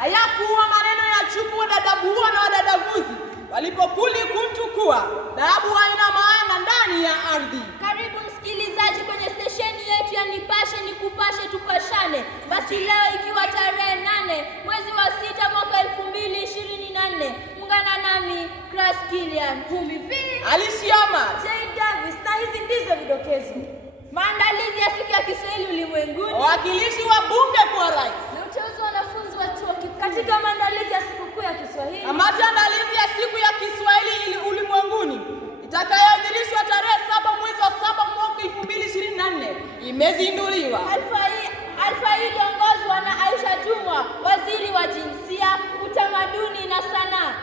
hayakuwa maneno ya chuki wadadavua na wadadavuzi walipokuli kuntukua dhahabu haina maana ndani ya ardhi. Karibu msikilizaji kwenye stesheni yetu ya Nipashe Nikupashe Tupashane. Basi leo ikiwa tarehe 8 mwezi wa 6 mwaka 2024, ungana nami Cras Kilian, Humivi, Alisiama, Jay Davis, na hizi ndizo vidokezo. Maandalizi ya siku ya Kiswahili ulimwenguni, wawakilishi wa bunge kwa rais, na uteuzi wa wanafunzi wa chuo kikuu katika maandalizi ya sikukuu ya Kiswahili. Kamati andalizi ya siku ya Kiswahili ulimwenguni itakayoadhimishwa tarehe 7 mwezi wa 7 mwaka 2024 imezinduliwa. Alfa hii iliongozwa na Aisha Jumwa, waziri wa jinsia, utamaduni na sanaa,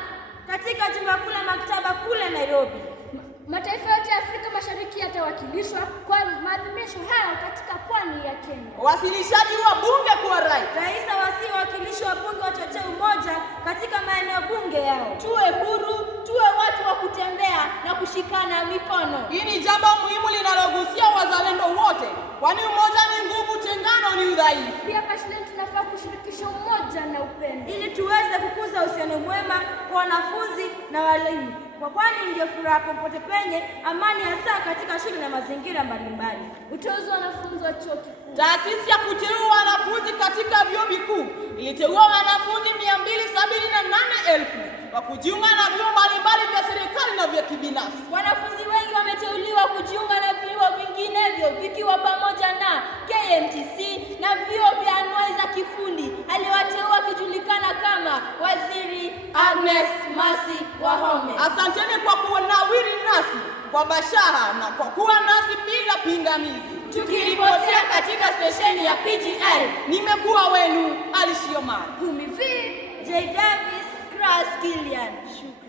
katika jumba kuu la maktaba kule Nairobi. Mataifa yote ya Afrika Mashariki yatawakilishwa kwa maadhimisho hayo katika pwani ya Kenya. Wasilishaji wa bunge kwa rais. Rais awasihi wawakilishi wa bunge wachochee umoja katika maeneo bunge yao. Tuwe huru, tuwe watu wa kutembea na kushikana mikono. Hii ni jambo muhimu linalogusia wazalendo wote, kwani umoja ni nguvu, tengano ni udhaifu. Pia shuleni tunafaa kushirikisha umoja na upendo ili tuweze kukuza uhusiano mwema kwa wanafunzi na walimu. Kwa kwani ndio furaha popote penye amani, hasa katika shule na mazingira mbalimbali. Uteuzi wa wanafunzi wa chuo kikuu. Taasisi ya kuteua wanafunzi katika vyuo vikuu iliteua wanafunzi 278,000 wa kujiunga na vyuo mbalimbali vya serikali na vya kibinafsi. Wanafunzi wengi wameteuliwa kujiunga na vyuo vinginevyo vikiwa pamoja na KMTC na vyuo vya anuai za kifundi. Aliwateua akijulikana kama Waziri Agnes Mercy Wahome. Asanteni kwa kunawiri nasi kwa bashaha na kwa kuwa nasi bila pingamizi. Tukiripotia katika stesheni ya PGL, nimekuwa wenu Alisioma, Humivi, Jay Davis, Cras Kilian. Shukrani.